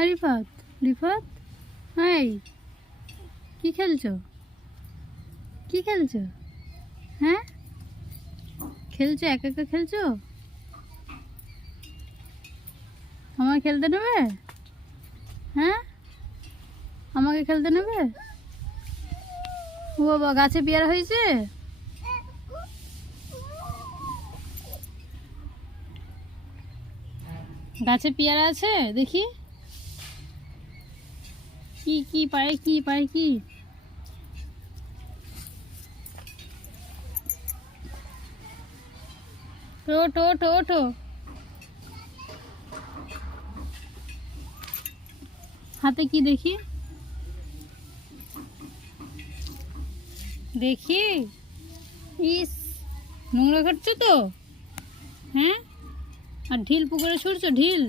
রিফাত, রিফাত, এই কি খেলছো? কি খেলছো? হ্যাঁ, খেলছো? একা একা খেলছো? আমাকে খেলতে নেবে? হ্যাঁ, আমাকে খেলতে নেবে? ও বাবা, গাছে পেয়ারা হয়েছে? গাছে পেয়ারা আছে? দেখি কি কি পায়, কি পায়, কি ওঠো ওঠো ওঠো। হাতে কি দেখি? দেখি। ইস, নোংরা করছো তো? হ্যাঁ, আর ঢিল পুকুরে ছুড়ছো? ঢিল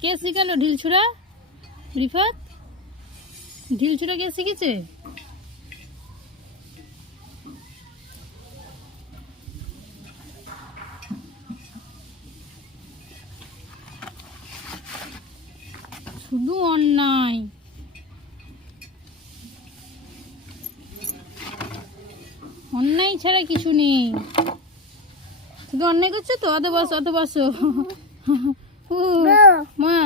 কে শিখালো? ঢিল ছুড়া? রিফাত, ঢিল ছুড়া কে শিখেছে? শুধু অন্যায়, অন্যায় ছাড়া কিছু নেই। শুধু অন্যায় করছো তো? অত বসো, অত বসো। মা,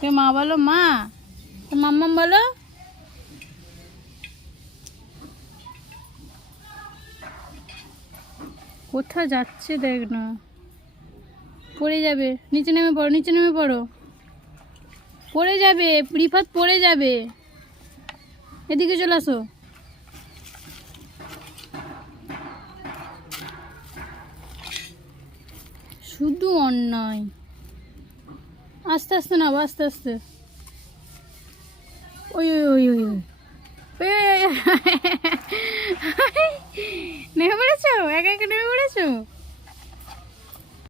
কে মা বলো? মা, মাম্মাম বলো। কোথায় যাচ্ছে দেখ না, পড়ে যাবে। নিচে নেমে পড়ো, নিচে নেমে পড়ো, পড়ে যাবে। রিফাত পড়ে যাবে। এদিকে চলে আসো। শুধু অন্যায়। আস্তে আস্তে না, আস্তে আস্তে। ওই ওই ওই ওই ওই নেমে পড়েছে।